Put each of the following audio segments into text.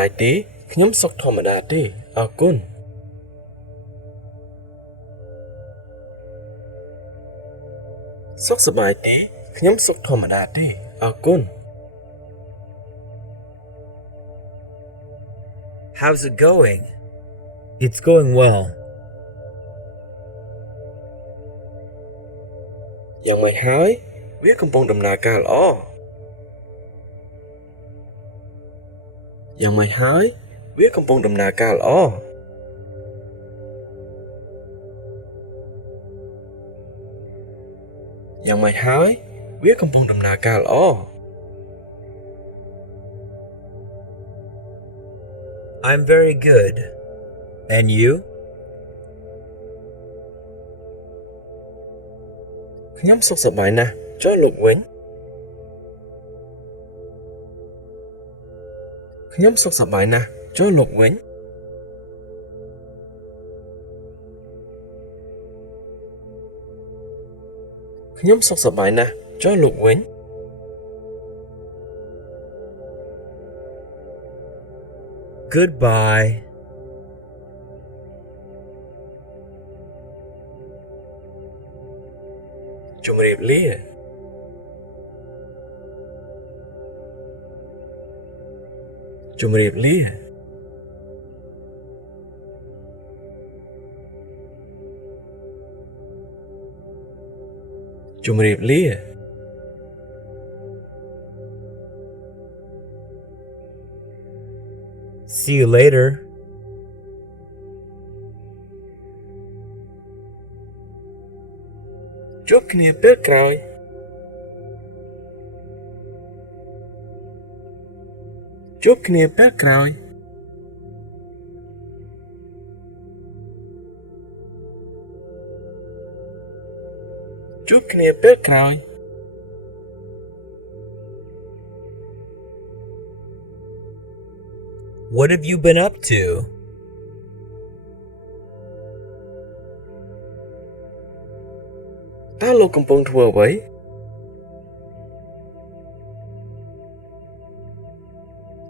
បាយទេខ្ញុំសុខធម្មតាទេអរគុណសុខសប្បាយទេខ្ញុំសុខធម្មតាទេអរគុណ How's it going? It's going well. យ៉ាងម៉េចហើយវាកំពុងដំណើរការល្អយ៉ាងម៉េចហើយវាកំពុងដំណើរការល្អយ៉ាងម៉េចហើយវាកំពុងដំណើរការល្អ I'm very good. And you? ខ្ញុំសុខសប្បាយណាស់ចុះលោកវិញខ្ញុំសុខសប្បាយណាស់ចុះលោកវិញខ្ញុំសុខសប្បាយណាស់ចុះលោកវិញ Goodbye. ជម្រាបលាជម្រាបលាជម្រាបលា See you later. ជួបគ្នាពេលក្រោយជួបគ្នាពេលក្រោយជួបគ្នាពេលក្រោយ What have you been up to? តើលោកកំពុងធ្វើអ្វី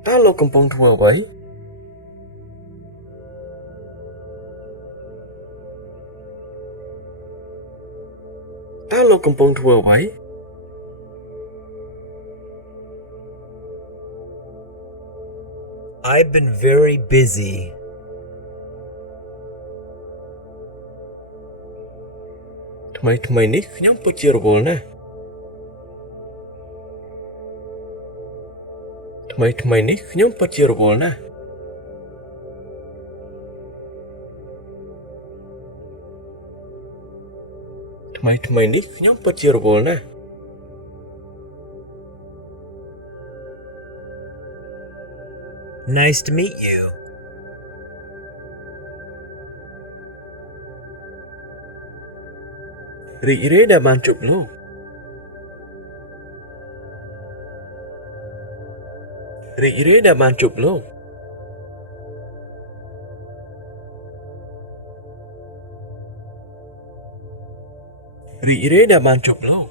តើលោកកំពុងធ្វើអ្វីតើលោកកំពុងធ្វើអ្វី I've been very busy. ថ្មីនេះខ្ញុំពិតជារវល់ណាស់ថ្មីនេះខ្ញុំពិតជារវល់ណាស់ថ្មីនេះខ្ញុំពិតជារវល់ណាស់ Nice to meet you. រីករាយដែលបានជួបលោករីករាយដែលបានជួបលោករីករាយដែលបានជួបលោក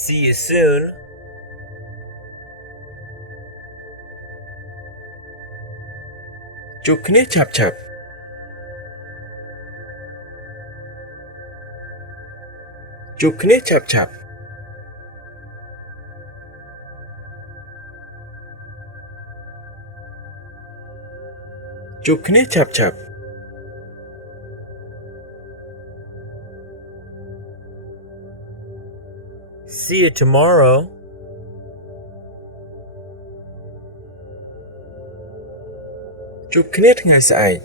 See you soon. ជួបគ្នាឆាប់ជួបគ្នាឆាប់ជួបគ្នាឆាប់ See you tomorrow. ជួបគ្នាថ្ងៃស្អែក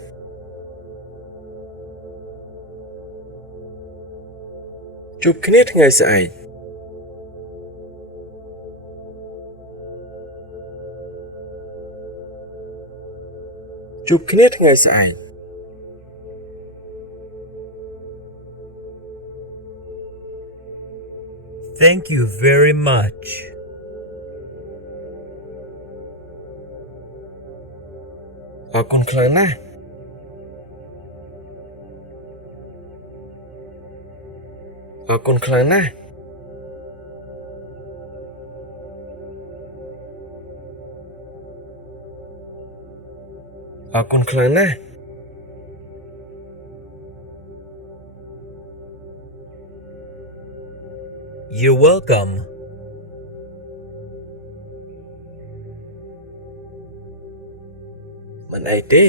ជួបគ្នាថ្ងៃស្អែកជួបគ្នាថ្ងៃស្អែក Thank you very much. អរគុណខ្លាំងណាស់អរគុណខ្លាំងណាស់ អរគុណខ្លាំងណាស់ You're welcome. មិនអីទេ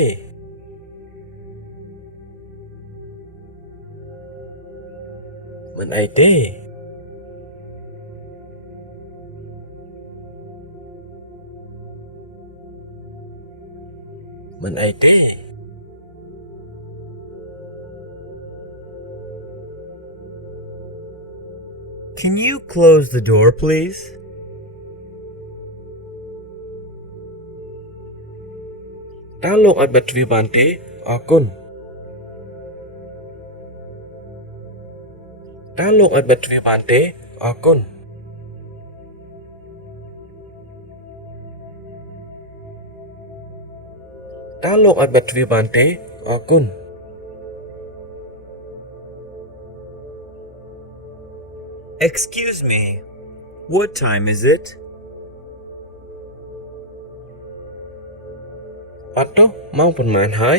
មិនអីទេ មិនអីទេ Can you close the door, please? តើលោកអាចបិទទ្វារបានទេអរគុណតើលោកអាចបិទទ្វារបានទេអរគុណតើលោកអាចបិទទ្វារបានទេអរគុណ Excuse me. What time is it? អត់ទោះម៉ោងប៉ុន្មានហើយ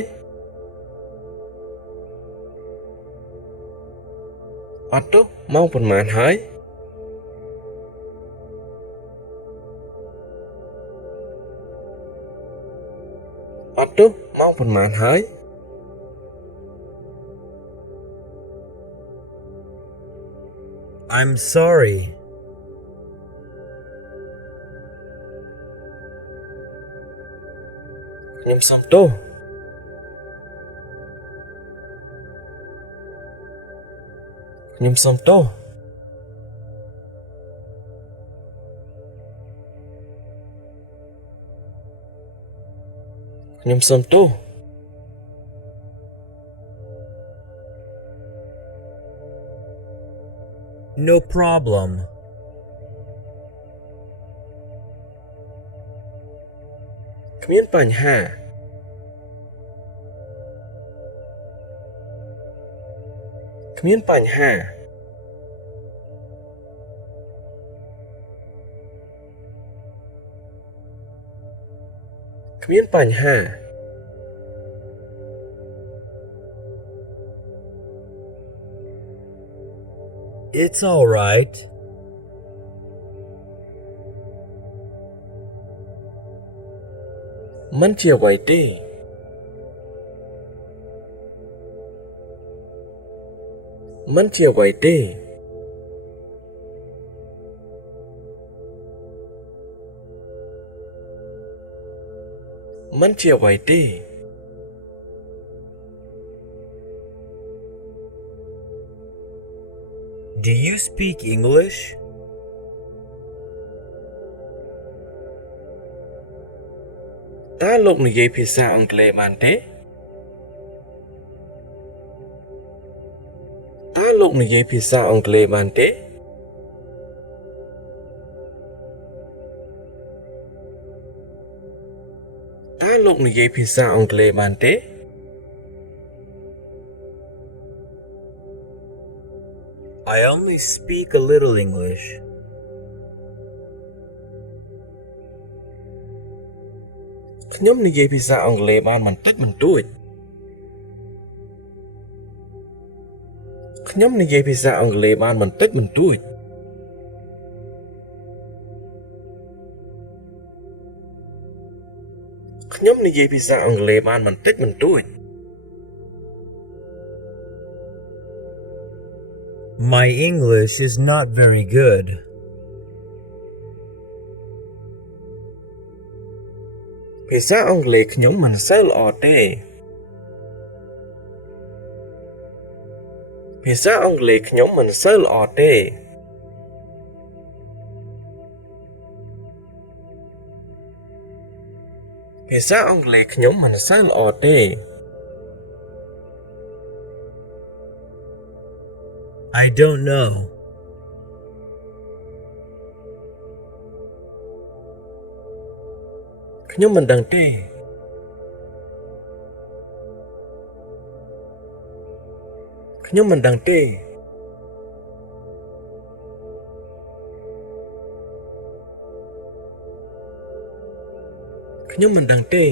អត់ទោះម៉ោងប៉ុន្មានហើយអត់ទោះម៉ោងប៉ុន្មានហើយ I'm sorry. ខ្ញុំសុំទោសខ្ញុំសុំទោសខ្ញុំសុំទោស No problem. គ្មានបញ្ហាគ្មានបញ្ហាគ្មានបញ្ហា It's all right. មិនជាអ្វីទេមិនជាអ្វីទេមិនជាអ្វីទេ Do you speak English? តើលោកនិយាយភាសាអង់គ្លេសបានទេតើលោកនិយាយភាសាអង់គ្លេសបានទេតើលោកនិយាយភាសាអង់គ្លេសបានទេ I only speak a little English. ខ្ញុំនិយាយភាសាអង់គ្លេសបានបន្តិចបន្តួចខ្ញុំនិយាយភាសាអង់គ្លេសបានបន្តិចបន្តួចខ្ញុំនិយាយភាសាអង់គ្លេសបានបន្តិចបន្តួច My English is not very good. ភាសាអង់គ្លេសខ្ញុំមិនសូវល្អទេភាសាអង់គ្លេសខ្ញុំមិនសូវល្អទេភាសាអង់គ្លេសខ្ញុំមិនសូវល្អទេ I don't know. ខ្ញុំមិនដឹងទេខ្ញុំមិនដឹងទេខ្ញុំមិនដឹងទេ